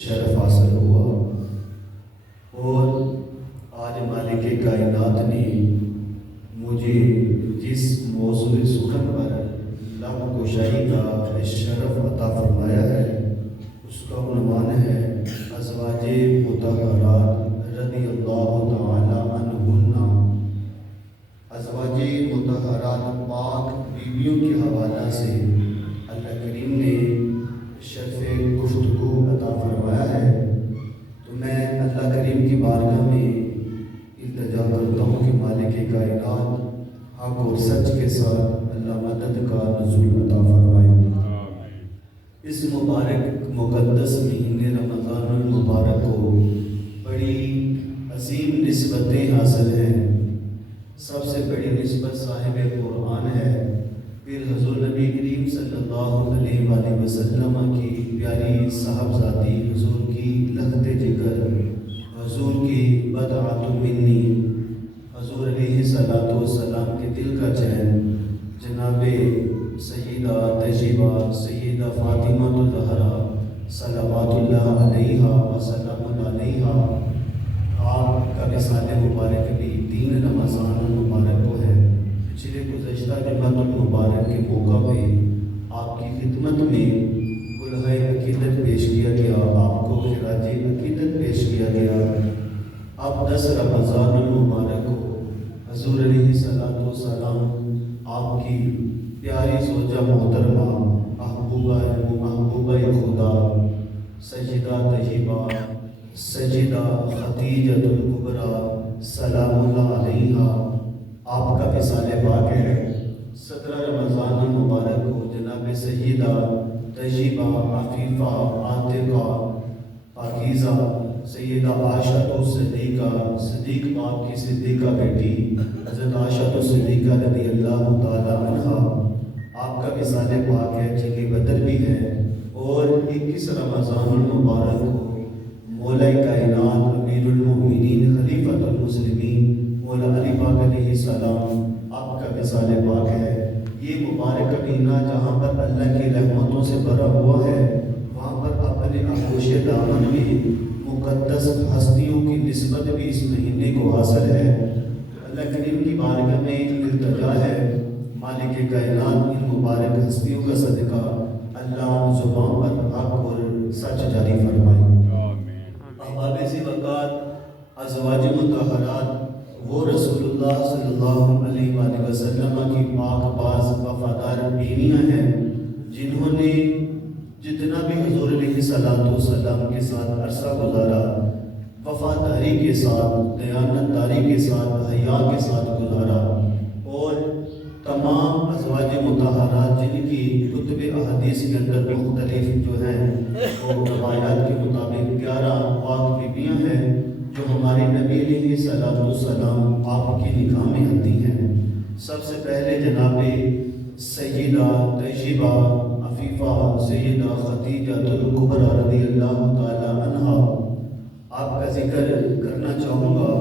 شرف حاصل ہوا اور آج مالک کائنات نے مجھے جس موضوع سخن پر لب گشائی کا شرف عطا فرمایا ہے اس کا عنوان ہے ازواج مطہرات رضی اللہ تعالی عنہن۔ ازواج مطہرات پاک بیویوں کے حوالہ سے اللہ کریم نے شرف گفتگو عطا فرمایا ہے، تو میں اللہ کریم کی بارگاہ میں التجا کرتا ہوں کہ مالک کائنات حق اور سچ کے ساتھ اللہ مدد کا نزول عطا فرمائے۔ اس مبارک مقدس مہینے رمضان المبارک کو بڑی عظیم نسبتیں حاصل ہیں۔ سب سے بڑی نسبت صاحب قرآن ہے، پھر حضور نبی کریم صلی اللہ علیہ وآلہ وسلم کی پیاری صاحبزادی، حضور کی لخت جگر، حضور کی بضعۃ منی، حضور علیہ الصلوۃ والسلام کے دل کا چین جناب سیدہ طیبہ سیدہ فاطمہ الزہرا صلوات اللہ علیہا وسلام علیہا، آپ کا وصال مبارک بھی 3 رمضان المبارک کو ہے۔ پچھلے گزشتہ جمعۃ المبارک کے موقع پہ آپ کی خدمت میں گلہائے عقیدت پیش کیا گیا، آپ کو خراج عقیدت پیش کیا گیا۔ اب 10 رمضان المبارک کو حضور علیہ الصلوۃ والسلام آپ کی پیاری زوجہ محترمہ محبوبہ خدا سیدہ طیبہ سیدہ خدیجہ الکبریٰ سلام اللہ علیہا، آپ کا وصال پاک ہے۔ 17 رمضان المبارک کو جناب سیدہ طیبہ عفیفہ عاتقہ پاکیزہ سیدہ عائشہ صدیقہ صدیق باپ کی صدیقہ بیٹی حضرت عائشہ صدیقہ رضی اللہ تعالی عنہا، آپ کا وصال پاک ہے، جنگ بدر بھی ہے۔ اور 21 رمضان المبارک کو مولا کائنات امیر المؤمنین خلیفۃ المسلمین مولا علی پاک علیہ السلام، آپ کا وصال پاک ہے۔ یہ مبارک مہینہ جہاں پر اللہ کی رحمتوں سے بھرا ہوا ہے، وہاں پر اپنے آغوش دامن میں مقدس ہستیوں کی نسبت بھی اس مہینے کو حاصل ہے۔ اللہ کریم کی بارگاہ میں التجا ہے، مالک کائنات ان مبارک ہستیوں کا صدقہ اللہ زبان پر حق اور سچ جاری فرمائے۔ احباب ذی وقار، ازواج مطہرات وہ رسول اللہ صلی اللہ علیہ وآلہ وسلم کی پاک باز وفادار بیویاں ہیں، جنہوں نے جتنا بھی حضور علیہ الصلوۃ والسلام کے ساتھ عرصہ گزارا وفاداری کے ساتھ، دیانتداری کے ساتھ، حیا کے ساتھ گزارا۔ اور تمام ازواج مطہرات جن کی کتب احادیث کے اندر مختلف جو ہیں وہ روایات کے مطابق 11 پاک بیویاں ہیں جو ہمارے نبی علیہ الصلوۃ والسلام آپ کی نکاح میں آتی ہیں۔ سب سے پہلے جناب سیدہ طیبہ عفیفہ سیدہ خدیجہ الکبریٰ رضی اللہ تعالی عنہا، آپ کا ذکر کرنا چاہوں گا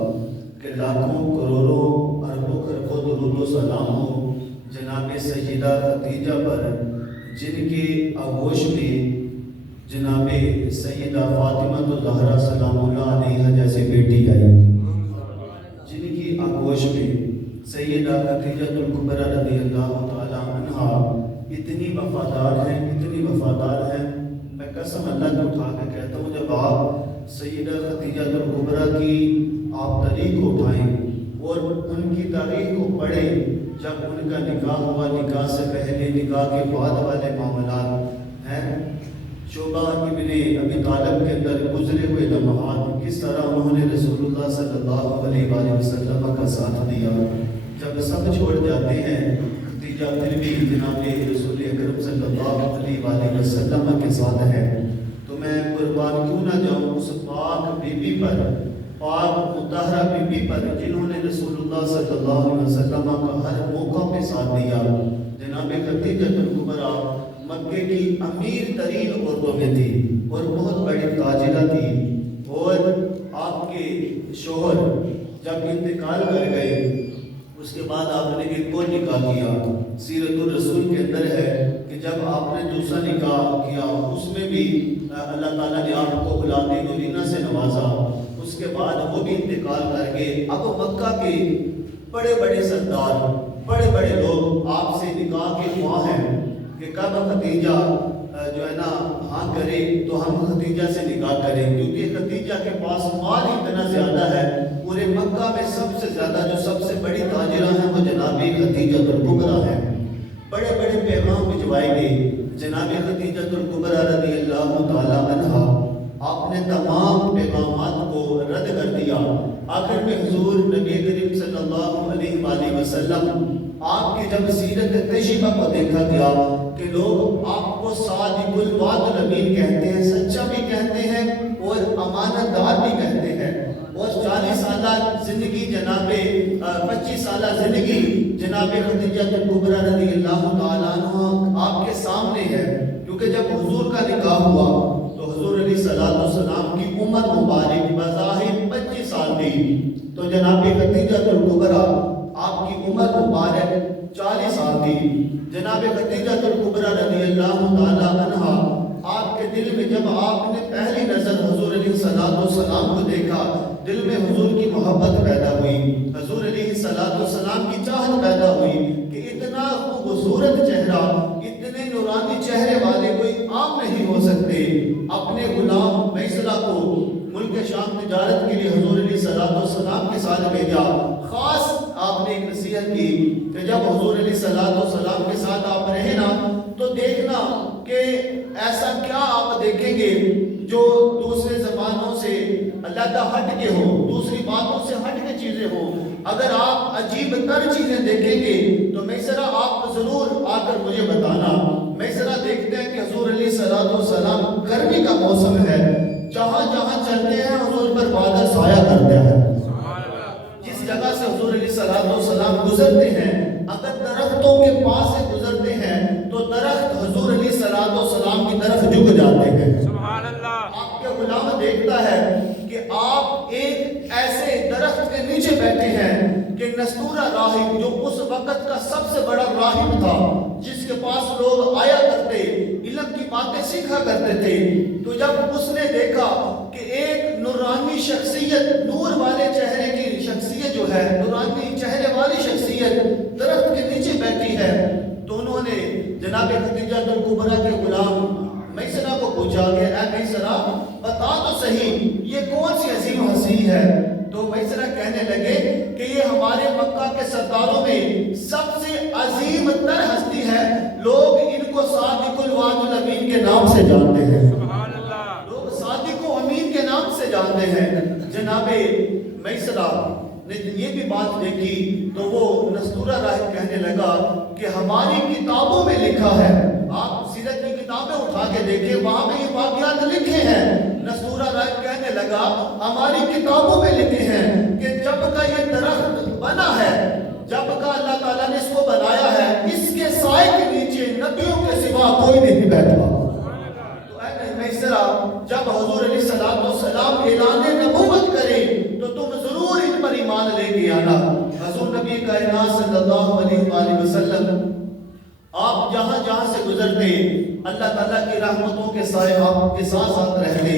کہ لاکھوں کروڑوں اربوں خربوں درود و سلام ہو جناب سیدہ خدیجہ پر، جن کے آغوش میں جناب سیدہ فاطمہ الزہرا سلام اللہ علیہا جیسے بیٹی آئی، جن کی آغوش میں سیدہ خدیجہ الکبریٰ رضی اللہ تعالی عنہا اتنی وفادار ہیں، اتنی وفادار ہیں، میں قسم اللہ کو اٹھا کے کہتا ہوں، جب آپ سیدہ خدیجہ الکبریٰ کی آپ تاریخ کو اٹھائیں اور ان کی تاریخ کو پڑھیں، جب ان کا نکاح ہوا، نکاح سے پہلے، نکاح کے بعد والے معاملات ہیں، شعبہ ابن ابی طالب کے اندر گزرے ہوئے لمحات، کس طرح انہوں نے رسول اللہ صلی اللہ علیہ وآلہ وسلم کا ساتھ دیا۔ جب سب چھوڑ جاتے ہیں، خدیجہ پھر بھی جناب رسول اکرم صلی اللہ علیہ وآلہ وسلم کے ساتھ ہے۔ تو میں قربان کیوں نہ جاؤں اس پاک بی بی پر، پاک مطہرہ بی بی پر، جنہوں نے رسول اللہ صلی اللہ علیہ وسلم کا ہر موقع پہ ساتھ دیا۔ جناب خدیجہ الکبریٰ مکے کی امیر ترین عورتوں میں تھی اور بہت بڑی تاجرہ تھی، اور آپ کے شوہر جب انتقال کر گئے اس کے بعد آپ نے ایک اور نکاح کیا۔ سیرت الرسول کے اندر ہے کہ جب آپ نے دوسرا نکاح کیا اس میں بھی اللہ تعالیٰ نے آپ کو اولاد نورینہ سے نوازا، اس کے بعد وہ بھی انتقال کر گئے۔ اب مکہ کے بڑے بڑے سردار، بڑے بڑے لوگ آپ سے نکاح کے خواہاں ہیں کہ کب ختیجہ جو ہے نا ہاں کرے تو ہم ختیجہ سے نکاح کریں، کیونکہ ختیجہ کے پاس مال اتنا زیادہ ہے، پورے مکہ میں سب سے زیادہ جو سب سے بڑی تاجرہ ہیں وہ جناب خدیجہ الکبریٰ ہیں۔ بڑے بڑے پیغام بھجوائے گئے، جناب خدیجہ الکبریٰ رضی اللہ تعالی عنہا آپ نے تمام پیغامات کو رد کر دیا۔ آخر میں حضور نبی کریم صلی اللہ علیہ وآلہ وسلم آپ کی جب سیرت طیبہ کو دیکھا گیا کہ لوگ آپ کو صادق الوعد الامین کہتے ہیں، سچا بھی کہتے ہیں اور امانت دار بھی کہتے ہیں، اور 40 سالہ زندگی جناب 25 سالہ زندگی جناب خدیجہ الکبریٰ رضی اللہ تعالیٰ عنہ آپ کے سامنے ہے، کیونکہ جب حضور کا نکاح ہوا تو حضور علیہ السلام کی عمر مبارک بظاہر 25 سال تھی، تو جناب خدیجہ الکبریٰ آپ کی عمر مبارک 40 سال تھی۔ جناب خدیجہ الکبریٰ رضی اللہ تعالیٰ عنہ آپ کے دل میں جب آپ نے پہلی نظر حضور علیہ السلام کو دیکھا، دل میں حضور کی محبت پیدا ہوئی، حضور علیہ السلام کی چاہت پیدا ہوئی کہ اتنا خوبصورت چہرہ، اتنے نورانی چہرے والے کوئی عام نہیں ہو سکتے۔ اپنے غلام میسرہ کو ملک شام تجارت کے لیے حضور علیہ السلام کے ساتھ بھیجا۔ خاص آپ نے ایک نصیحت کی کہ جب حضور علیہ السلام کے ساتھ آپ رہے نا تو دیکھنا کہ ایسا کیا آپ دیکھیں گے جو دوسرے زبانوں سے علیحدہ ہٹ کے ہو، دوسری باتوں سے ہٹ کے چیزیں ہو۔ اگر آپ عجیب تر چیزیں دیکھیں گے تو میسرہ آپ ضرور آ کر مجھے بتانا۔ میسرہ دیکھتے ہیں کہ حضور علیہ السلام گرمی کا موسم ہے، جہاں جہاں چلتے ہیں حضور پر بادل سایہ کرتے ہیں، جس جگہ سے حضور علیہ السلام گزرتے ہیں اگر درختوں کے پاس سے گزرتے ہیں تو درخت حضور علیہ السلام کی طرف جھک جاتے ہیں۔ سبحان اللہ۔ آپ کے غلام دیکھتا ہے کہ آپ ایک ایسے درخت کے نیچے بیٹھے ہیں کہ نستورہ راہب جو اس وقت کا سب سے بڑا راہب تھا، جس کے پاس لوگ آیا کرتے، علم کی باتیں سیکھا کرتے تھے، تو جب اس نے دیکھا کہ ایک نورانی شخصیت، نور والے چہرے کی شخصیت جو ہے، نورانی چہرے والی شخصیت درخت کے نیچے بیٹھی ہے، تو انہوں نے جناب خدیجہ الکبریٰ کے غلام میسرہ کو پوچھا کہ اے میسرہ بتا تو صحیح یہ کون سی عظیم ہستی ہے؟ تو میسرہ کہنے لگے کہ یہ ہمارے مکہ کے سرداروں میں سب سے عظیم تر ہستی ہے، لوگ ان کو صادق الوعد الامین کے نام سے جانتے ہیں۔ سبحان اللہ۔ لوگ صادق و امین کے نام سے جانتے ہیں۔ جناب میسرہ نے یہ بھی بات دیکھی تو وہ نستورہ راہب کہنے لگا کہ ہماری کتابوں میں لکھا ہے، آپ سیرت کی کتابیں اٹھا کے دیکھیں وہاں میں یہ واقعات لکھے ہیں۔ نستورہ راہب کہنے لگا ہماری کتابوں میں لکھے ہیں کہ جب کا یہ درخت بنا ہے، جب کا اللہ تعالیٰ نے اس کو بنایا ہے، اس کے سائے کے نیچے نبیوں کے سوا کوئی نہیں بیٹھا۔ تو اے میسرہ جب حضور علیہ السلام اعلان نبوت کرے تو تم ضرور ان پر ایمان لے کے آنا۔ حضور نبی کائنات صلی اللہ علیہ وآلہ وسلم آپ جہاں جہاں سے گزرتے اللہ تعالیٰ کی رحمتوں کے سائے آپ کے ساتھ ساتھ رہتے،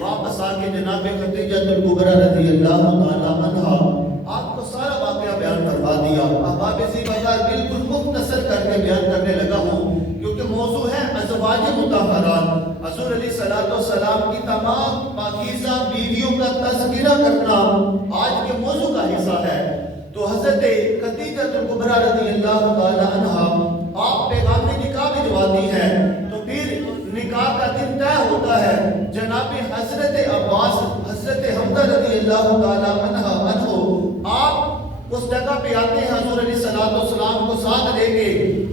واپس آ کے جناب خدیجہ الکبریٰ رضی اللہ تعالیٰ عنہا آپ کو سارا واقعہ بیان کروا دیا۔ اب آپ اسی بغیر بالکل مختصر کر کے بیان کرنے لگا ہوں کیونکہ موضوع ہے ازواج مطہرات، حضور علیہ السلام کی تمام پاکیزہ بیویوں کا تذکرہ کرنا آج کے موضوع کا حصہ ہے۔ تو حضرت خدیجہ الکبریٰ رضی اللہ تعالی عنہا آپ پیغام نکاح بھجواتی ہیں، تو پھر نکاح کا دن طے ہوتا ہے۔ جناب حضرت عباس، حضرت حمزہ رضی اللہ تعالی عنہ آپ اس جگہ پہ آتے ہیں، حضور علیہ السلام کو ساتھ لے کے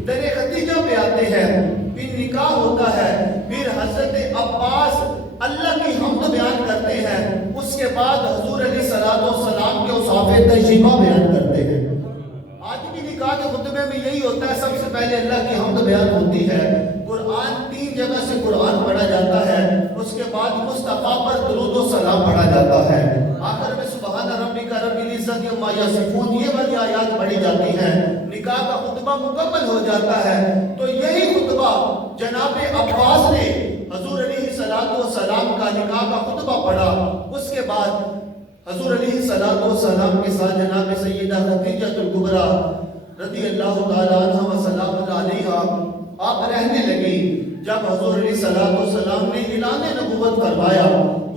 در خدیجہ پہ آتے ہیں، پھر نکاح ہوتا ہے، پھر حضرت عباس اللہ کی حمد بیان کرتے ہیں، اس کے بعد حضور علیہ السلام کے اوصاف طیبہ بیان کرتے ہیں۔ آج بھی نکاح کے خطبے میں یہی ہوتا ہے، سب سے پہلے اللہ کی حمد بیان ہوتی ہے، قرآن 3 جگہ سے قرآن پڑھا جاتا ہے، اس کے بعد مصطفیٰ پر درود و سلام پڑھا جاتا ہے، آخر میں سبحان ربک رب العزت عما یصفون یہ والی آیات پڑھی جاتی ہیں، نکاح کا خطبہ مکمل ہو جاتا ہے۔ تو یہی خطبہ جناب عباس نے حضور علیہ السلام کا نکاح کا خطبہ پڑھا، اس کے بعد حضور علیہ السلام کے ساتھ جناب سیدہ خدیجہ الکبریٰ رضی اللہ تعالیٰ عنہ و سلام علیہا آپ رہنے لگی۔ جب حضور علیہ السلام نے اعلان نبوت فرمایا،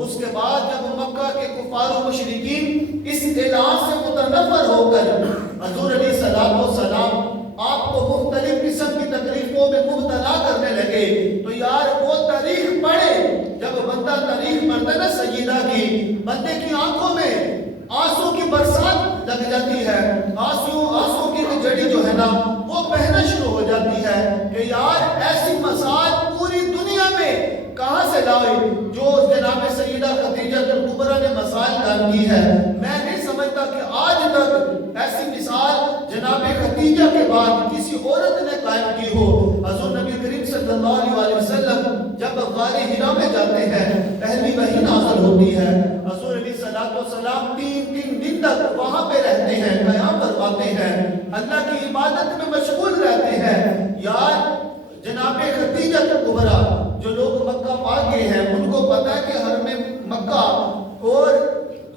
اس کے بعد جب مکہ کے کفار و مشرکین اس اعلان سے متنفر ہو کر حضور علیہ السلام آپ کو مختلف قسم کی تکلیفوں میں مبتلا کرنے لگے، تو یار وہ تاریخ پڑھے، جب بندہ تاریخ پڑھتا ہے نا سیدہ کی، بندے کی آنکھوں میں آنسو کی برسات لگ جاتی ہے، آنسو کی جڑی جو ہے نا وہ بہنا شروع ہو جاتی ہے کہ یار ایسی مساج پوری دنیا میں کہاں سے لائے جو جناب سیدہ خدیجہ الکبریٰ نے مثال قائم کی ہے۔ میں نہیں سمجھتا کہ آج تک ایسی مثال جناب خدیجہ کے بعد کسی عورت نے قائم کی ہو۔ حضور نبی کریم صلی اللہ علیہ وسلم جب غار حرا میں جاتے ہیں، پہلی وحی نازل ہوتی ہے، حضور علیہ السلام 3 دن تک وہاں پہ رہتے ہیں، قیام فرماتے ہیں، اللہ کی عبادت میں مشغول رہتے ہیں۔ یار جناب خدیجہ الکبریٰ جو لوگ مکہ پاک گئے ہیں ان کو پتا ہے کہ حرم مکہ اور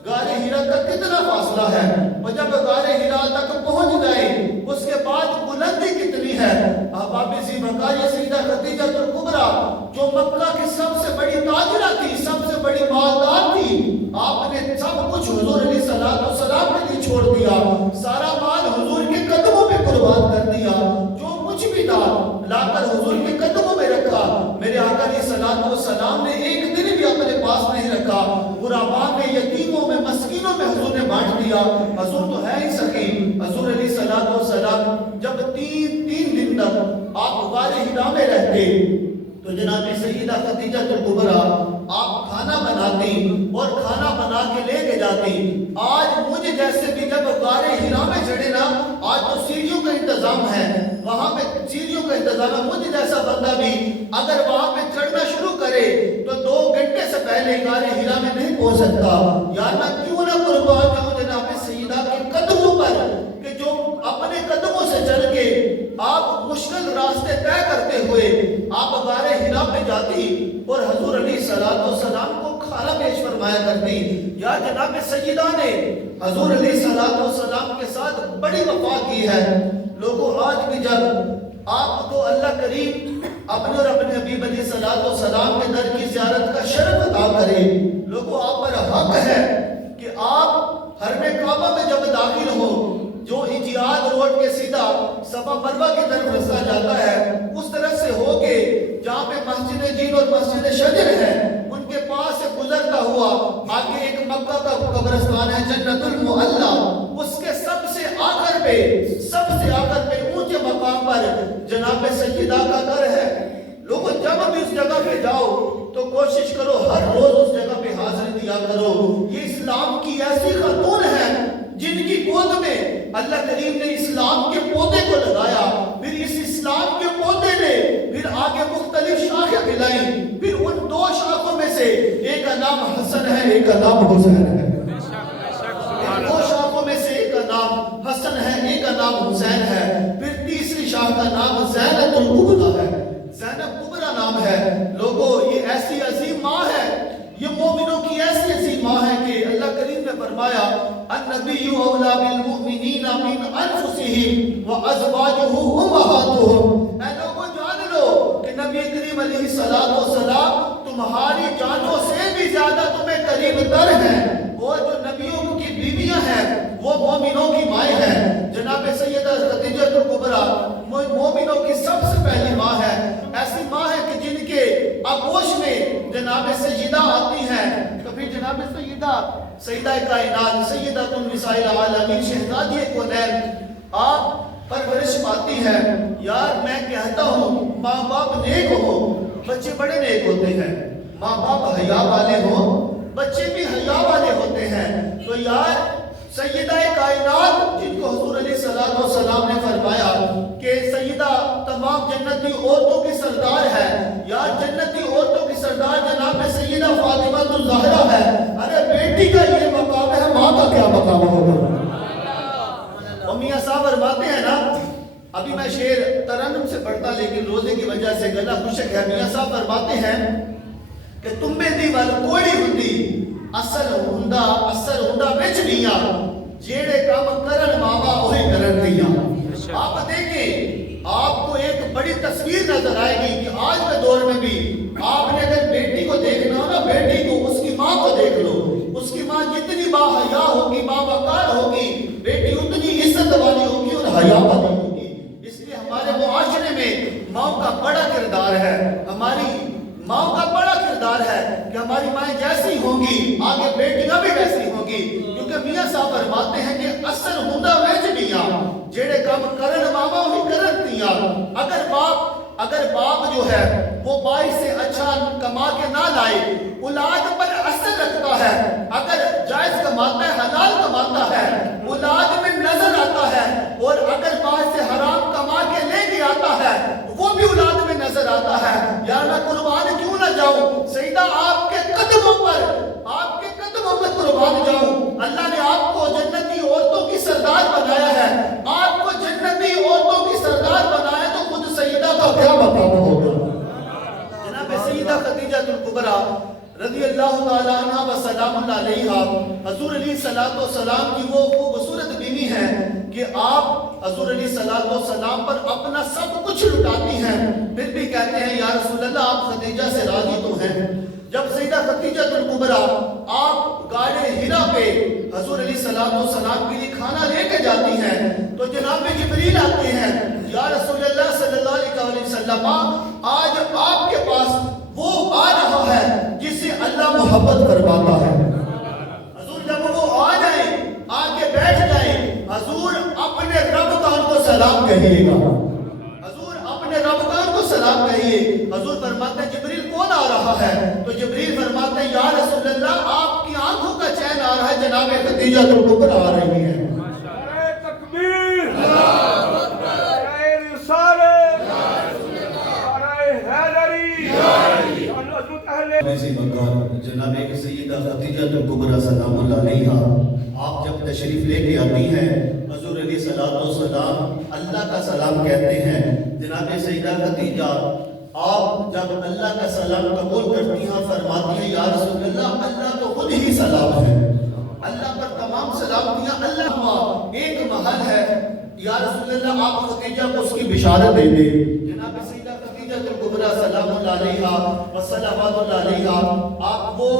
غار حرا کا کتنا فاصلہ ہے، اور جب غار حرا تک پہنچ جائے اس کے بعد بلندی کتنی ہے۔ احباب ذی بقاء سیدہ خدیجہ الکبریٰ جو مکہ کی سب سے بڑی تاجرہ تھی، سب سے بڑی مالدار تھی، آپ نے سب کچھ حضور علیہ السلام کے لیے چھوڑ دیا، سارا مال حضور کے قدموں پہ قربان کر دیا، جو کچھ بھی تھا لا کر حضور کے قدموں میں رکھا۔ میرے آقا علیہ السلام نے ایک دن بھی اپنے پاس نہیں رکھا، غرباء میں، یتیموں میں، مسکینوں میں حضور نے بانٹ دیا۔ حضور تو ہے ہی سخی۔ حضور علیہ السلام جب 3 دن تک آپ غار حرا میں رہتے تو جناب سیدہ خدیجہ الکبریٰ آپ کھانا بناتی اور کھانا بنا کے لے کے جاتی۔ آج مجھے جیسے بھی جب غار حرا میں چڑھے نا، آج تو سیڑھیوں کا انتظام ہے، وہاں پہ سیڑھیوں کا انتظام ہے، مجھے جیسا بندہ بھی اگر وہاں پہ چڑھنا شروع کرے تو 2 گھنٹے سے پہلے غار حرا میں نہیں پہنچ سکتا۔ یار میں کیوں نہ قربان جاؤں جناب سیدہ کے قدموں پر کہ جو اپنے قدموں سے چل کے آپ مشکل راستے طے کرتے ہوئے آپ غار حرا پہ جاتی اور حضور علیہ السلام کو کھانا پیش فرمایا کرتی۔ یا جناب سیدہ نے حضور علیہ السلام کے ساتھ بڑی وفا کی ہے۔ لوگوں آج بھی جب آپ کو اللہ کریم اپنے اور اپنے حبیب علیہ السلام کے در کی زیارت کا شرف عطا کرے، لوگوں آپ پر حق ہے کہ آپ حرم کعبہ میں جب داخل ہو، جو اجیاد روڈ کے سیدھا صفا مروہ کی طرف رستہ جاتا ہے، اس طرف سے ہو کے جہاں پہ مسجد جین اور مسجد شجر ہے ان کے پاس سے گزرتا ہوا آگے ایک مکہ کا قبرستان ہے جنت المعلی، اس کے سب سے آخر پہ اونچے مقام پر جناب سیدہ کا گھر ہے۔ لوگوں جب بھی اس جگہ پہ جاؤ تو کوشش کرو ہر روز اس جگہ پہ حاضری دیا کرو۔ یہ اسلام کی ایسی خاتون ہے جن کی گود میں اللہ کریم نے اسلام کے پودے کو لگایا، پھر اس اسلام کے پودے نے پھر آگے مختلف شاخیں پھیلائی، پھر ان 2 شاخوں میں سے ایک کا نام حسن ہے، ایک کا نام حسین ہے۔ 2 شاخوں میں سے ایک کا نام حسن ہے، ایک کا نام حسین ہے، پھر تیسری شاخ کا نام زینب الکبریٰ ہے، زینب کبریٰ نام ہے۔ لوگوں یہ ایسی عظیم ماں ہے، یہ مومنوں کی ایسی عظیم ماں ہے کہ اللہ کریم نے فرمایا النبی اولیٰ بالمؤمنین من انفسہم وازواجہ امہاتہم۔ اے لوگوں جان لو کہ نبی کریم علیہ السلام تمہاری جانوں سے بھی زیادہ تمہیں قریب تر ہیں، اور جو نبیوں کی بیویاں ہیں وہ مومنوں کی مائیں ہیں۔ جناب سیدہ خدیجہ الکبریٰ مومنوں کی سب سے پہلی ماں ہے، ایسی ماں ہے کہ جن کے آغوش میں جناب سیدہ آتی ہیں، کبھی جناب سیدہ کائنات سیدۃ النساء العالمین شہزادی کونین آپ پرورش پاتی ہے۔ یار میں کہتا ہوں ماں باپ نیک ہو بچے بڑے نیک ہوتے ہیں، ماں باپ حیا والے ہوں بچے بھی حیا والے ہوتے ہیں۔ تو یار سیدہ کائنات جن کو حضور علیہ السلام نے فرمایا کہ سیدہ تمام جنتی عورتوں کی سردار ہے، یا جنتی عورتوں کی سردار جناب سیدہ فاطمہ الزہرا ہے۔ ارے بیٹی کا یہ مقام ہے، ماں کا کیا مقام ہوگا؟ میاں صاحب فرماتے ہیں نا، ابھی میں شعر ترنم سے پڑھتا لیکن روزے کی وجہ سے گلا خشک اثر ہوندا وچ نہیں آ جیڑے کام کرن ماوا وہی کرن دیا. آپ دیکھیں آپ کو ایک بڑی تصویر نظر آئے گی کہ آج کے دور میں بھی آپ نے اگر بیٹی کو دیکھنا ہو نا، بیٹی کو اس کی ماں کو دیکھ لو. اس کی ماں جتنی باحیا ہوگی، باوقار ہوگی، بیٹی اتنی عزت والی ہوگی اور حیا والی ہوگی. اس لیے ہمارے معاشرے میں ماں کا بڑا کردار ہے. ہماری ماں کا بڑا کردار ہے کہ ہماری مائیں جیسی ہوں گی آگے بیٹیاں بھی ویسی ہوں گی. کیونکہ میاں صاحب فرماتے ہیں کہ اثر ہوندا وچ نہیں آ جیڑے کام کرن ماوا وہی کرن دیا. اگر باپ جو ہے وہ بائی سے اچھا کما کے نہ لائے، اولاد پر اثر رکھتا ہے. اگر جائز کماتا ہے، حلال کماتا ہے، اولاد میں نظر آتا ہے. اور اگر بائی سے حرام کما کے لے کے آتا ہے، وہ بھی اولاد میں نظر آتا ہے. یا میں قربان کیوں نہ جاؤں سیدہ آپ کے قدموں پر قربان جاؤں. اللہ نے آپ کو جنتی عورتوں کی سردار بنایا ہے. آپ کو جنتی عورتوں کی سردار بنایا تو خود سیدہ کا کیا مقام ہوگا. جناب سیدہ خدیجہ الکبریٰ رضی اللہ تعالی عنہ و سلام اللہ علیہا حضور علیہ الصلوۃ والسلام کی وہ خوبصورت بیوی ہیں کہ آپ حضور علیہ الصلوۃ والسلام پر اپنا سب کچھ لٹاتی ہیں. پھر بھی کہتے ہیں یا رسول اللہ آپ خدیجہ سے راضی تو ہیں. جب سیدہ خدیجہ الکبریٰ آپ غار حرا پہ حضور علیہ الصلوۃ والسلام کے لیے کھانا لے کے جاتی ہیں تو جناب جبریل آتے ہیں، یا رسول اللہ صلی اللہ علیہ وسلم آج آپ کے پاس وہ آ رہا ہے جس سے اللہ محبت کرواتا ہے. حضور جب وہ آ جائیں، آ کے بیٹھ جائیں، حضور اپنے رب کا ان کو سلام کہیے گا. حضور اپنے رب کا ان کو سلام کہیے. حضور فرماتے ہیں جبریل کون آ رہا ہے؟ تو جبریل فرماتے ہیں یا رسول اللہ آپ کی آنکھوں کا چین آ رہا ہے، جناب خدیجہ الکبریٰ آ رہی ہے. نعرہ تکبیر، اللہ اکبر، نعرہ رسالت، نعرہ حیدری، جناب سیدہ خدیجہ الکبریٰ سلام اللہ علیہا آپ جب تشریف لے کے آتی ہیں حضور علیہ الصلوۃ والسلام اللہ کا سلام کہتے ہیں. جناب سیدہ خدیجہ آپ جب اللہ کا سلام قبول کرتی ہیں فرماتی ہیں یا رسول اللہ اللہ تو خود ہی سلام ہے، اللہ پر تمام سلامتیاں اللہ ایک محل ہے. یا رسول اللہ آپ خدیجہ کو اس کی بشارت دے دیں. جناب سیدہ خدیجہ الکبریٰ سلام اللہ علیہا و صلوات اللہ علیہا آپ وہ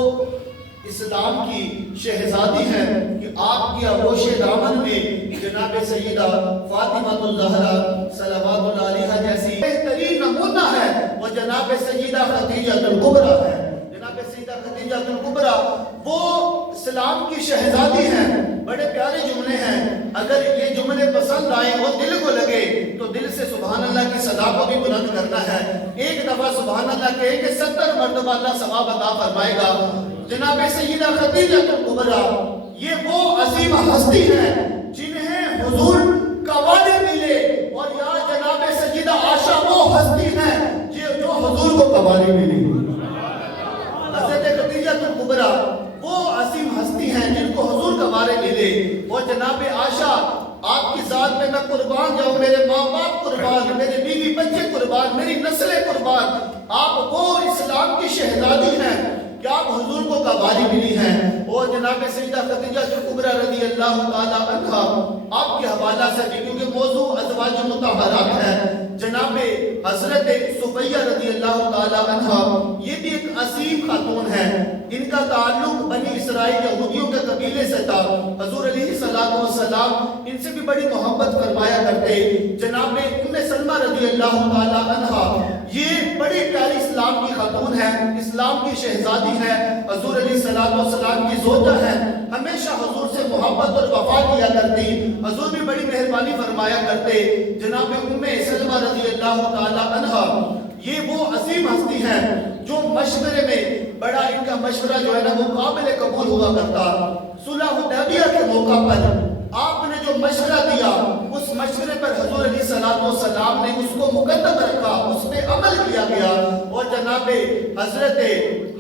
اسلام کی شہزادی ہیں کہ آپ کی آغوش دامن میں جناب سیدہ فاطمہ الزہرا صلوات اللہ علیہا جیسی بہترین نمونہ ہے وہ جناب سیدہ خدیجہ الکبریٰ ہے. جناب سیدہ خدیجہ الکبریٰ وہ اسلام کی شہزادی ہیں. بڑے پیارے جملے ہیں، اگر یہ جملے پسند آئیں اور دل کو لگے تو دل سے سبحان اللہ کی صدا کو بھی بلند کرنا ہے. ایک دفعہ سبحان اللہ کہیں کہ 70 مرتبہ اللہ ثواب عطا فرمائے گا. جناب سیدہ خدیجہ الکبریٰ یہ وہ عظیم ہستی ہیں جنہیں حضور کا والد ملے، اور یا جناب سیدہ عائشہ وہ ہستی ہیں جو حضور کو قوالی ملی. حضرت خدیجہ الکبریٰ وہ عظیم ہستی ہیں جن کو حضور کا وارث ملے. اور جناب عائشہ آپ کی ذات میں میں قربان جاؤں، میرے ماں باپ قربان، میرے بیوی بچے قربان، میری نسلیں قربان. آپ وہ اسلام کی شہزادی ہیں کہ آپ حضور کو قوالی ملی ہیں. اور جناب سیدہ خدیجہ الکبریٰ رضی اللہ تعالی عنہ آپ کے حوالہ سے بھی کیونکہ موضوع ازواج مطہرات ہے، جناب حضرت صفیہ رضی اللہ تعالی عنہ یہ بھی ایک عظیم خاتون ہے. ان کا تعلق بنی اسرائیل یہودیوں کے قبیلے سے تھا. حضور علیہ الصلوۃ والسلام ان سے بھی بڑی محبت فرمایا کرتے. جناب ام سلمہ رضی اللہ تعالی عنہ یہ بڑی پیاری اسلام کی خاتون ہے، اسلام کی شہزادی ہے، حضور علیہ الصلوۃ والسلام کی زوجہ ہے. ہمیشہ حضور سے محبت اور وفا کیا کرتی، حضور بھی بڑی مہربانی فرمایا کرتے. جناب ام سلمہ رضی اللہ تعالی عنہ یہ وہ عظیم ہستی ہیں جو مشورے میں بڑا ان کا مشورہ جو ہے نا وہ قابل قبول ہوا کرتا. صلح حدیبیہ کے موقع پر آپ نے جو مشورہ دیا اس مشورے پر حضور علیہ الصلوۃ والسلام نے اس کو مقدم رکھا، اس پہ عمل کیا گیا. اور جناب حضرت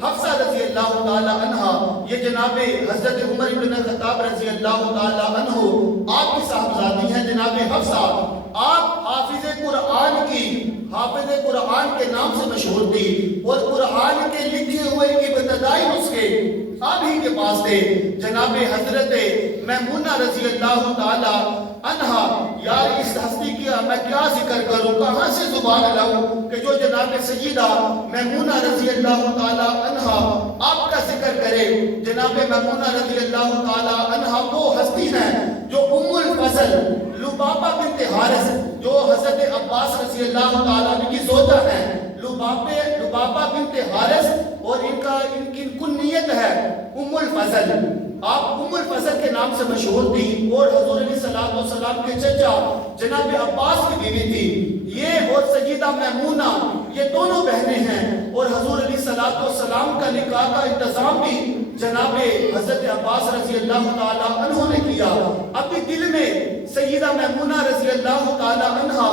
حفصہ رضی اللہ تعالی عنہ یہ جناب حضرت عمر بن خطاب رضی اللہ تعالی عنہ آپ کی صاحبزادی ہیں. جناب حفصہ آپ حافظ قرآن کے نام سے مشہور تھی اور قرآن کے لکھے ہوئے ابتدائی نسخے آپ ہی کے پاس تھے. جناب حضرت میمونہ رضی اللہ تعالی عنہا، یار اس ہستی کی میں کیا ذکر کروں، کہاں سے زبان لاؤں کہ جو جناب سیدہ میمونہ رضی اللہ تعالی عنہا آپ کا ذکر کرے. جناب میمونہ رضی اللہ تعالی عنہا وہ ہستی ہیں جو ام الفضل لبابہ بنت حارث، جو حضرت عباس رضی اللہ تعالیٰ عنہ کی زوجہ ہیں، لبابہ بنت حارث، اور ان کی کنیت ہے ام الفضل. آپ ام الفضل کے نام سے مشہور تھی اور حضور علیہ السلام کے چچا جناب عباس کی بیوی تھی. یہ اور سیدہ میمونہ یہ دونوں بہنیں ہیں، اور حضور علیہ السلام کا نکاح کا انتظام بھی جناب حضرت عباس رضی اللہ تعالیٰ عنہ نے کیا. ابھی دل میں سیدہ میمونہ رضی اللہ تعالیٰ عنہ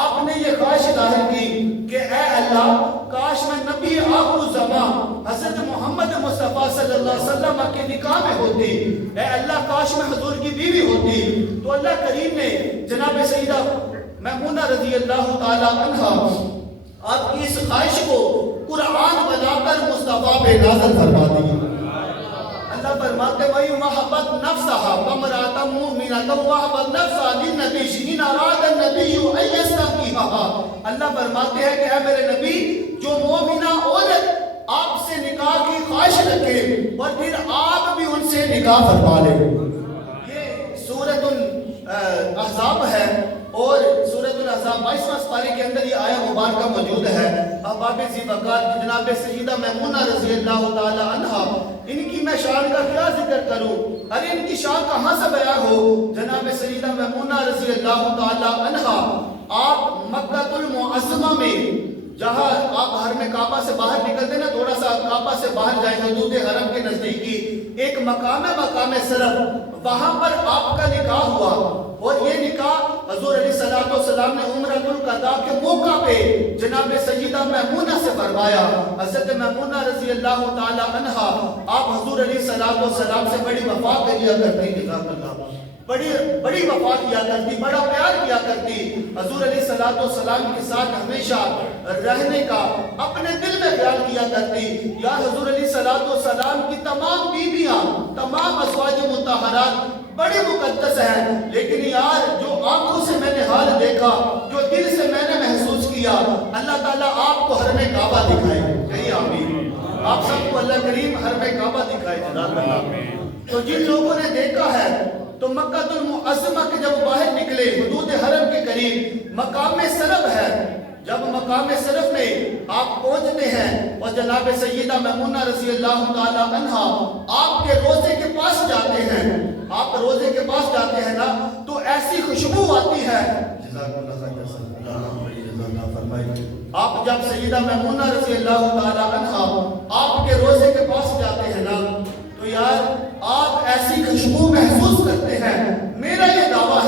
آپ نے یہ خواہش ظاہر کی کہ اے اللہ، کاش میں نبی آخر الزمان حضرت محمد مصطفیٰ صلی اللہ علیہ وسلم کے نکاح میں ہوتی. اے اللہ، کاش میں حضور کی بیوی ہوتی. تو اللہ کریم نے جناب سیدہ میمونہ رضی اللہ تعالیٰ عنہ آپ کی اس خواہش کو قرآن بنا کر مصطفیٰ پہ نازل فرما دی. اللہ فرماتے وہی محبت نفسہا ومرات مومنات وحبت نفسہا للنبی شین اراد النبی ایستنکیہا. اللہ فرماتے ہیں کہ اے میرے نبی، جو مومنہ عورت آپ سے نکاح کی خواہش رکھے اور پھر آپ بھی ان سے نکاح فرما لے. یہ سورۃ الاحزاب ہے، اور سورۃ الاحزاب 22واں پارے کے اندر یہ آیہ مبارکہ موجود ہے. احباب ذی وقار جناب سیدہ میمونہ رضی اللہ تعالی عنہا، ان کی میں شان کا کیا ذکر کروں، ارے ان کی شان کہاں سے بیان ہو. جناب سیدہ میمونہ رضی اللہ تعالی عنہا آپ مکہ المعظمہ میں، جہاں آپ حرم کعبہ سے باہر نکلتے نا، تھوڑا سا کعبہ سے باہر جائیں حدود حرم کے نزدیکی ایک مقام ہے، مقام صرف، وہاں پر آپ کا نکاح ہوا. اور یہ نکاح حضور علیہ السلام نے عمرۃ القضاء کے موقع پہ جناب سیدہ میمونہ سے فرمایا. حضرت میمونہ رضی اللہ تعالی عنہ آپ حضور علیہ السلام سے بڑی وفا کیا کرتی، بڑی وفا کیا کرتی، بڑا پیار کیا کرتی. حضور علیہ السلام کے ساتھ ہمیشہ رہنے کا اپنے دل میں خیال کیا کرتی. یا حضور علیہ السلام کی تمام بیویاں، تمام ازواج مطہرات بڑی مقدس ہیں، لیکن یار جو آنکھوں سے میں نے حال دیکھا، جو دل سے میں نے محسوس کیا، اللہ تعالیٰ آپ کو حرم کعبہ دکھائے. کہیں آمین. آپ سب کو اللہ کریم حرم کعبہ دکھائے. جزاک اللہ. تو جن لوگوں نے دیکھا ہے تو مکہ المعظمہ کے جب باہر نکلے حدود حرم کے قریب مقام صرف ہے. جب مقام صرف میں آپ پہنچتے ہیں اور جناب سیدہ میمونہ رضی اللہ تعالی عنہ آپ کے روزے کے پاس جاتے ہیں، آپ روزے کے پاس جاتے ہیں نا، تو ایسی خوشبو آتی ہے. آپ جب سیدہ میمونہ رضی اللہ تعالی عنہ آپ کے روزے کے پاس جاتے ہیں نا، تو یار آپ ایسی خوشبو محسوس کرتے ہیں. میرا یہ دعویٰ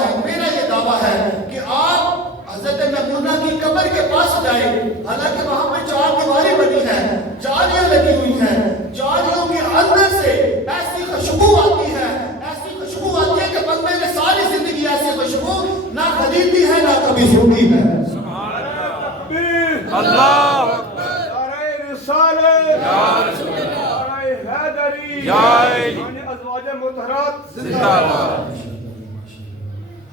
ہے کہ آپ حضرت میمونہ کی قبر کے پاس جائیں، حالانکہ وہاں پہ 4 دیواریں بنی ہیں، جالیاں لگی ہوئی ہیں، جالیوں کے اندر سے ایسی خوشبو آتی ہے کہ بندے نے ساری زندگی ایسی خوشبو نہ خریدی ہے نہ کبھی سنی ہے. اللہ نعرہ رسالت، نعرہ حیدری، ازواج مطہرات زندہ باد.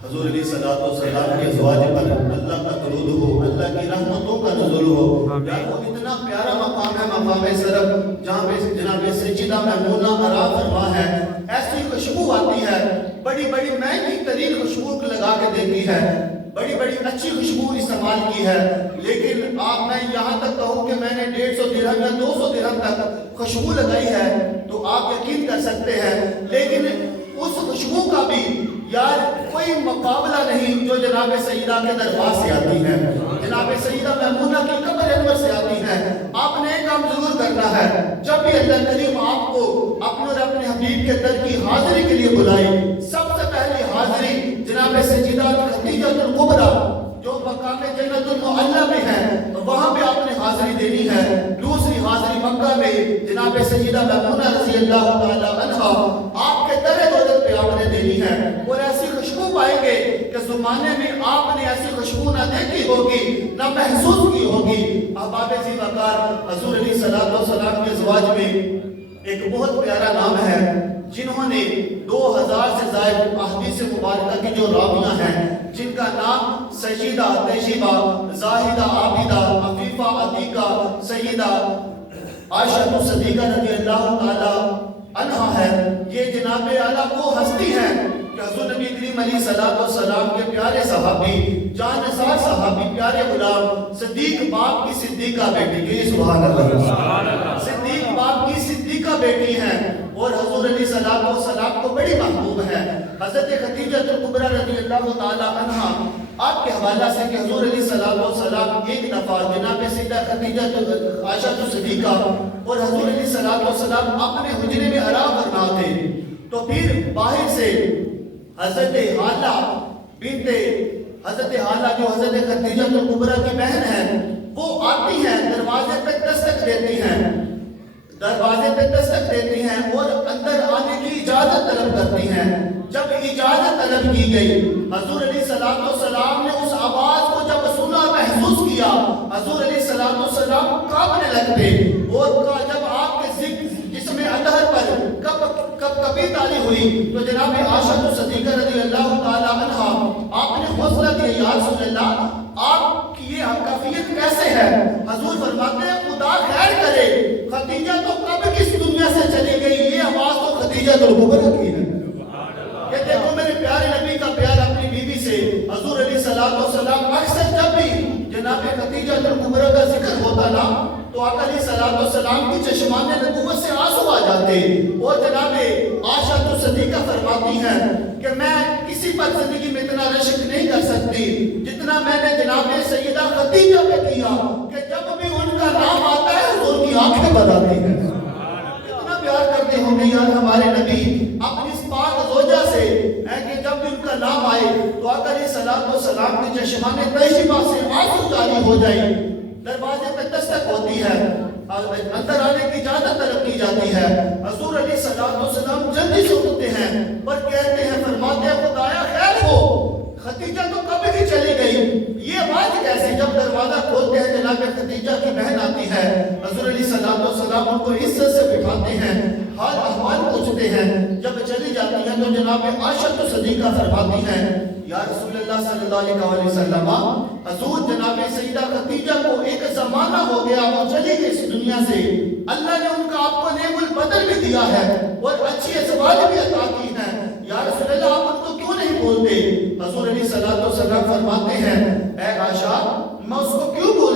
حضور علیہ السلام کے ازواج پر اللہ کا درود ہو، اللہ کی رحمتوں کا نزول ہو. یار وہ اتنا پیارا مقام ہے، مقام صرف، جہاں پہ جناب سیدہ میمونہ آرام فرما ہے. ایسی خوشبو آتی ہے، بڑی مہنگی ترین خوشبو لگا کے دیتی ہے، بڑی اچھی خوشبو استعمال کی ہے. لیکن آپ میں یہاں تک کہوں کہ میں نے 150 درہم یا 200 درہم تک خوشبو لگائی ہے، تو آپ یقین کر سکتے ہیں. لیکن اس خوشبو کا بھی یار کوئی مقابلہ نہیں جو جناب سیدہ کے دربار سے آتی ہے، جناب سیدہ میمونہ کی قبر انور سے آتی ہے. آپ نے ایک کام ضرور کرنا ہے، جب بھی اللہ کریم آپ کو اپنے اور اپنے حبیب کے در کی حاضری کے لیے بلائے، سب سے پہلی حاضری جناب سیدہ خدیجہ الکبریٰ جو مقام جنت المعلیٰ میں ہے، وہاں پہ آپ نے حاضری دینی ہے. دوسری حاضری مکہ میں جناب سیدہ میمونہ رضی اللہ تعالی عنہ آپ کے در دولت پہ آپ نے دینی ہے. اور ایسی خوشبو پائیں گے کہ زمانے میں آپ نے ایسی خوشبو نہ دیکھی ہوگی نہ محسوس کی ہوگی. احباب ذی وقار، حضور علیہ السلام کے ازواج میں ایک بہت پیارا نام ہے جنہوں نے 2000 سے زائد احادیث مبارکہ کی جو راویاں ہیں جن کا نام سیدہ طیبہ زاہدہ عابدہ عفیفہ عتیقہ سیدہ عائشہ صدیقہ رضی اللہ تعالی عنہا ہے. یہ جناب اعلیٰ وہ ہستی ہیں کہ حضور نبی کریم علیہ الصلوۃ والسلام کے پیارے صحابی جان نثار صحابی پیارے غلام صدیق باپ کی صدیقہ بیٹی کی سبحان اللہ صدیق باپ کی صدیقہ بیٹی ہیں اور حضور علیہ الصلوۃ والسلام کو بڑی محبوب ہے. حضرت خدیجہ الکبریٰ رضی اللہ تعالی عنہا آپ کے حوالہ سے کہ حضور علیہ الصلوۃ والسلام ایک دفعہ جناب سیدہ خدیجہ عائشہ صدیقہ اور حضور علیہ الصلوۃ والسلام اپنے حجرے میں آرام فرما تھے تو پھر باہر سے حضرت حالہ بنت حضرت حالہ جو حضرت خدیجہ الکبریٰ کی بہن ہے وہ آتی ہیں دروازے پہ دستک دیتی ہیں اور اندر آنے کی اجازت طلب کرتی ہیں. جب اجازت طلب کی گئی حضور علیہ الصلوۃ والسلام نے اس آواز کو جب سنا محسوس کیا حضور علیہ الصلوۃ والسلام کانپنے لگتے اور جب آپ کے جسم اطہر پر کبھی تالی ہوئی تو جناب عائشہ صدیقہ رضی اللہ تعالی عنہا آپ نے حوصلہ دیا یا رسول اللہ آپ کی یہ کیفیت کیسے ہے؟ حضور فرماتے ہیں خدا خیر کرے خدیجہ تو کب کس دنیا سے چلی گئی یہ آواز تو خدیجہ الکبریٰ کی ہے. کہ دیکھو میرے پیارے نبی کا پیار اپنی بیوی سے حضور علیہ الصلوۃ والسلام اکثر جب بھی جناب خدیجہ الکبریٰ کا ذکر ہوتا نا تو آقا علیہ الصلوۃ والسلام کی چشمان نبوت سے آنسو آ جاتے اور جناب عائشہ صدیقہ فرماتی ہیں کہ میں کسی پر زندگی میں اتنا رشک نہیں کر سکتی جتنا میں نے جناب سیدہ خدیجہ پہ کیا کہ جب بھی ان کا نام آتا ہے حضور کی آنکھیں بھر آتی ہیں. کتنا پیار کرتے ہوں گے یار ہمارے نبی اپنی اس پاک زوجہ سے ہے کہ جب بھی ان کا نام آئے تو آقا علیہ الصلوۃ والسلام کی چشمان طیبہ سے آنسو جاری ہو جائے. دروازے پہ دستک ہوتی ہے اندر آنے کی اجازت طلب کی جاتی ہے. حضور علیہ الصلوۃ والسلام جلدی سے اٹھتے ہیں اور کہتے ہیں فرماتے ہیں خدایا خیر ہو خدیجہ تو کب ہی چلی گئی یہ بات کیسے؟ جب دروازہ کھولتے ہیں جناب خدیجہ کی بہن آتی ہے حضور علیہ الصلوۃ والسلام ان کو عزت سے بٹھاتے ہیں حال احوال پوچھتے ہیں. جب چلی جاتی ہیں تو جناب عائشہ صدیقہ فرماتی ہیں یا رسول اللہ صلی اللہ علیہ وسلم حضور جناب سیدہ خدیجہ کو ایک زمانہ ہو گیا وہ چلی گئی اس دنیا سے اللہ نے ان کا آپ کو نعم البدل بھی دیا ہے اور اچھی ازواج بھی عطا کی ہیں یا رسول اللہ آپ ان کو کیوں نہیں بولتے؟ حضور علیہ الصلوۃ والسلام فرماتے ہیں اے عائشہ میں اس کو کیوں بھول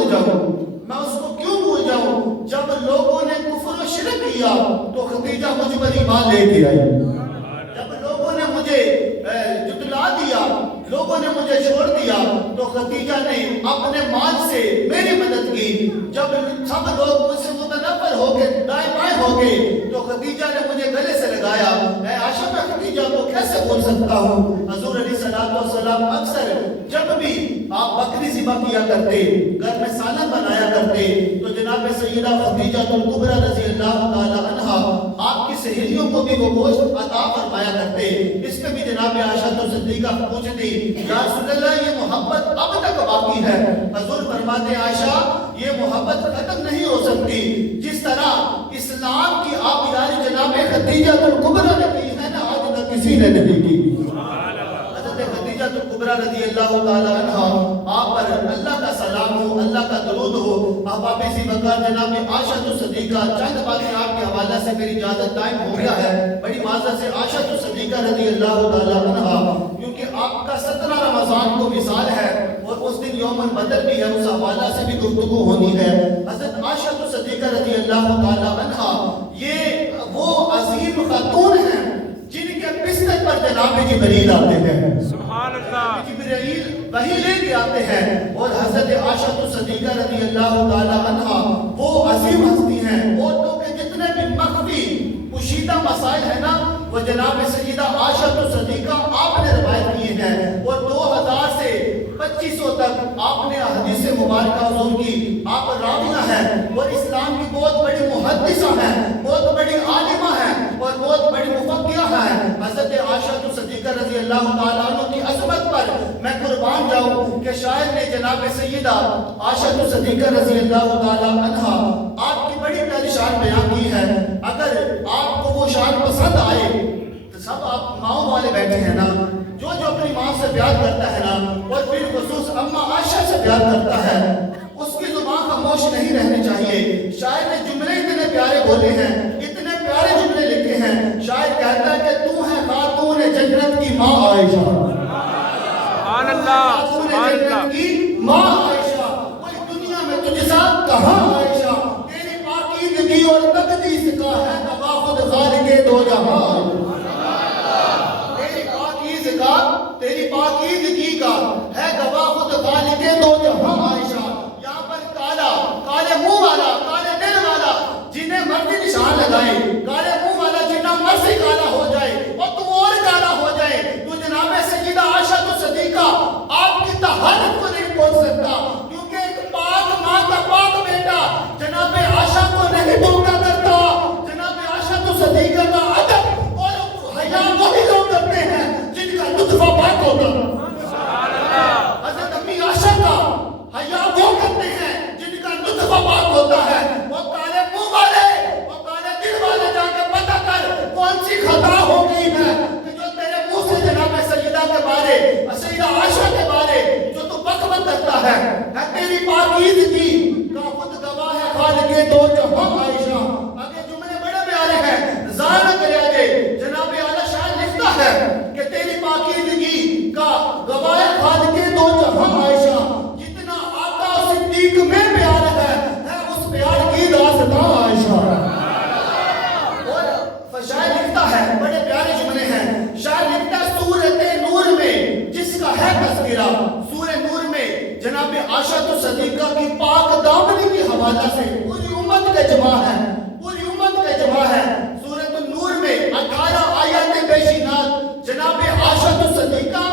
جاؤں جب لوگوں نے کفر و شرک کیا تو خدیجہ مجھ پر ایمان لے کے آئی. جب لوگوں نے مجھے جتلا دیا لوگوں نے مجھے چھوڑ دیا تو خدیجہ نے اپنے مال سے میری مدد کی. جب سب لوگ مجھ سے متنفر ہو کے دائیں بائیں ہو گئے تو خدیجہ نے مجھے گلے سے لگایا. اے عائشہ میں خدیجہ کو کیسے بھول سکتا ہوں؟ حضور علیہ الصلوۃ والسلام اکثر جب بھی آپ بکری ذبح کیا کرتے گھر میں سالن بنایا کرتے تو جناب سیدہ خدیجہ الکبریٰ رضی اللہ تعالی عنہا آپ کی سہیلیوں کو بھی وہ گوشت عطا فرمایا کرتے. اس پہ بھی جناب عائشہ صدیقہ پوچھتی یا رسول اللہ یہ محبت اب تک باقی ہے؟ حضور فرماتے عائشہ یہ محبت ختم نہیں ہو سکتی جس طرح اسلام کی آپ یاری جناب خدیجہ الکبریٰ نے کی ہے نا آج تک کسی نے نہیں کی. حضرت خدیجہ الکبریٰ رضی اللہ تعالی عنہا آپ پر اللہ کا سلام ہو اللہ کا درود ہو. احباب اسی وقت جناب عائشہ صدیقہ چند باتیں آپ کے حوالہ سے میری اجازت ٹائم ہو گیا ہے بڑی معذرت سے عائشہ صدیقہ رضی اللہ تعالی عنہا کیونکہ آپ کا 17 رمضان کو وصال ہے اور اس دن یوم بدر بھی ہے اس حوالہ سے بھی گفتگو ہونی ہے. حضرت عائشہ صدیقہ رضی اللہ تعالی عنہا یہ وہ عظیم خاتون ہیں جن کے بستر پر جناب جبریل آتے ہیں. سبحان اللہ. جبریل وحی لے کے آتے ہیں اور حضرت عائشہ صدیقہ رضی اللہ تعالی عنہا وہ عظیم ہستی ہیں عورتوں کے جتنے بھی مخفی پوشیدہ مسائل ہیں نا وہ جناب سیدہ عائشہ صدیقہ آپ نے روایت کیے ہیں اور 2000 سے 2500 تک آپ نے حدیث مبارکہ حضور کی آپ راویہ ہیں اور اسلام کی بہت بڑی محدثہ ہیں بہت بڑی عالمہ ہیں اور بہت بڑی مفقیہ ہیں. حضرت عائشہ صدیقہ رضی اللہ تعالیٰ عنہ کی عظمت پر میں قربان جاؤں کہ شاعر نے جناب سیدہ عائشہ صدیقہ رضی اللہ تعالیٰ عنہ آپ کی بڑی پیاری شان بیان کی ہے. اگر پسند آئے تو سب آپ ماؤں والے بیٹھے ہیں نا, جو اپنی ماں سے پیار کرتا ہے نا اور بالخصوص اماں عائشہ سے پیار کرتا ہے, اس کی زبان خاموش نہیں رہنی چاہیے. شاعر نے جملے اتنے پیارے بولے ہیں, اتنے پیارے جملے لکھے ہیں. شاعر کہتا ہے کہ تو ہے خاتون جنت کی ماں عائشہ, سبحان اللہ, سبحان اللہ کی ماں عائشہ, کوئی دنیا میں تجھ سا کہاں عائشہ, تیری پاکیزگی اور تقدیس کا ہے گواہ خود خالق دو جہاں. تیری پاکیزگی کا ہے گواہ خود خالق دو جہاں عائشہ. یہاں پر کالے منہ والا, کالے دل والا جنہیں مرضی نشان لگائے, کالے منہ والا جنہیں مرضی کالا ہو جائے اور تو اور کالا ہو جائے, تو جناب سیدہ عائشہ تو صدیقہ آپ کی طہارت کو نہیں پہنچ سکتا, کیونکہ ایک پاک ماں کا پاک بیٹا جناب عائشہ کو نہیں پہنچا کرتا. جناب عائشہ تو صدیقہ کا ادب اور حیا وہی لوگ کرتے ہیں جن کا لطفہ پاک ہوتا. حضرت امی عائشہ کا حیا وہ کرتے ہیں جن کا لطفہ پاک ہوتا ہے. وہ کالے منہ والے, وہ کالے دل والے جا کے پتہ کر کون سی خطا ہو گئی ہے کہ جو تیرے منہ سے جناب سیدہ کے بارے, سیدہ عائشہ کے بارے جو تو بک بک کرتا ہے تیری پاکیزگی کا خود گواہ ہے خالق دو جہاں عائشہ. آگے جملے بڑے پیارے ہیں, ظاہر نہ کرے آگے جناب اعلیٰ شاعر لکھتا ہے کہ تیری پاکیزگی کا گواہ ہے خالق دو جہاں عائشہ. جتنا آقا صدیق میں پیار ہے اس پیار کی داستاں عائشہ. اور شاعر لکھتا ہے, بڑے پیارے جملے ہیں, شاعر لکھتا ہے سورۃ نور میں جس کا ہے تذکرہ, سورہ نور میں جناب عائشہ تو صدیقہ کی پاک دامنی کی حوالہ سے پوری امت کا جمع ہے, پوری امت کا جمع ہے. سورۃ النور میں 18 آیات بیشینات جناب عائشہ تو صدیقہ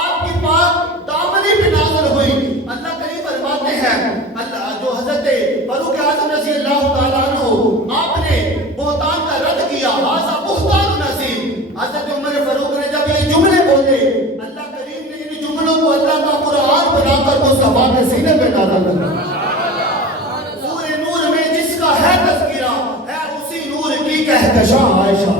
آپ کی پاک دامنی پہ نازل ہوئی. اللہ کریم فرماتے ہیں, اللہ جو حضرت فاروق اعظم رضی اللہ تعالیٰ عنہ آپ نے بہتان کا رد کیا, ھذا بہتان عظیم. حضرت عمر فاروق نے جب یہ جملے بولے, اللہ کریم نے ان جملوں کو اللہ کا قرآن بنا کر مصطفیٰ کے سینے پہ ڈالا. سورہ نور میں جس کا ہے تذکرہ ہے اسی نور کی کہکشاں عائشہ.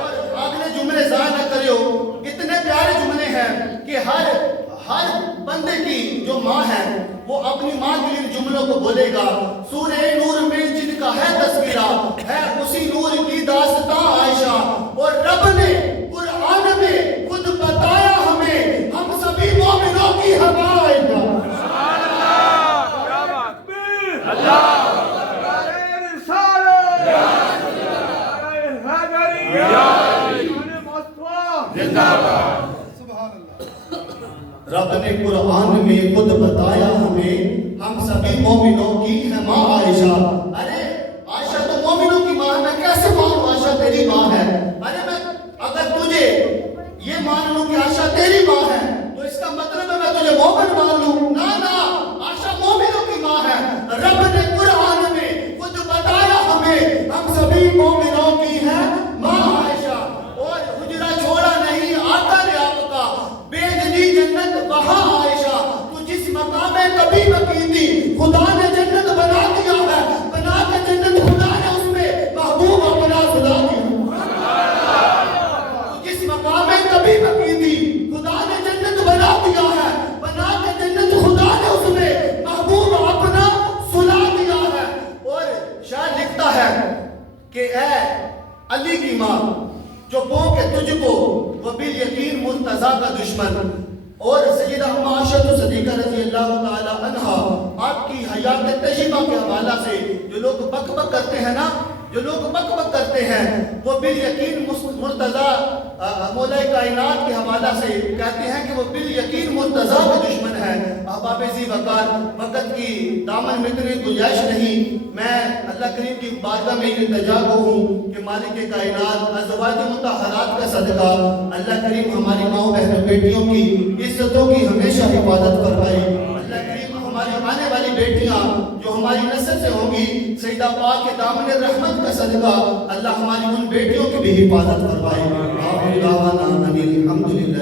اور اگلے جملے ضائع نہ کریو, اتنے پیارے جملے ہیں کہ ہر بندے کی جو ماں ہے وہ اپنی ماں کے لیے جملوں کو بولے گا. سورہ نور میں جن کا ہے تذکرہ ہے اسی نور کی داستاں عائشہ. اور رب نے قرآن میں خود بتایا ہمیں ہم سبھی مومنوں کی ہوا عائشہ. سبحان اللہ, کیا بات, اللہ نعرہ رسالت, نعرہ حیدری, مصطفیٰ زندہ باد. رب نے قرآن میں خود بتایا ہمیں ہم سبھی مومنوں کی ہے ماں عائشہ. ارے عائشہ تو مومنوں کی ماں ہے, میں کیسے مانوں عائشہ تیری ماں ہے؟ ارے میں اگر تجھے یہ مان لوں کہ عائشہ تیری ماں ہے تو اس کا مطلب ہے میں تجھے مومن مان لوں. نا عائشہ مومنوں کی ماں ہے. رب نے قرآن میں خود بتایا ہمیں ہم سبھی مومنوں کی ہے ماں عائشہ. اور حجرہ چھوڑا نہیں آقا نے آپ کا, بیچ دی جنت وہاں عائشہ. تو جس مقام میں کبھی مکی تھی خدا نے جنت بنا دیا ہے, بنا کے جنت خدا نے اس میں محبوب اپنا سلا دیا. تو جس مقام میں کبھی مکی تھی خدا نے جنت بنا دیا ہے, بنا کے جنت خدا نے اس میں محبوب اپنا سلا دیا ہے. اور شاعر لکھتا ہے کہ اے علی کی ماں جو بو کے تجھ کو وہ بالیقین مرتضیٰ کا دشمن. اور سیدہ اماں عائشہ صدیقہ رضی اللہ تعالی عنہا آپ کی حیات طیبہ کے حوالہ سے جو لوگ بک بک کرتے ہیں نا, جو لوگ بک بک کرتے ہیں وہ بالیقین مرتضیٰ مولا کائنات کے حوالہ سے کہتے ہیں کہ وہ بالیقین مرتضیٰ کا دشمن ہے. احباب ذی وقار, وقت کی دامن میں اتنی گنجائش نہیں, میں اللہ کریم کی بارگاہ میں التجا کو ہوں کہ مالک کائنات ازواج مطہرات کا صدقہ اللہ کریم ہماری ماں بہنوں بیٹیوں کی عزتوں کی ہمیشہ حفاظت فرمائے. اللہ کریم ہماری آنے والی بیٹیاں جو ہماری نسل سے ہوں گی سیدہ پاک کے دامن رحمت کا صدقہ اللہ ہماری ان بیٹیوں کی بھی حفاظت فرمائے. الحمدللہ.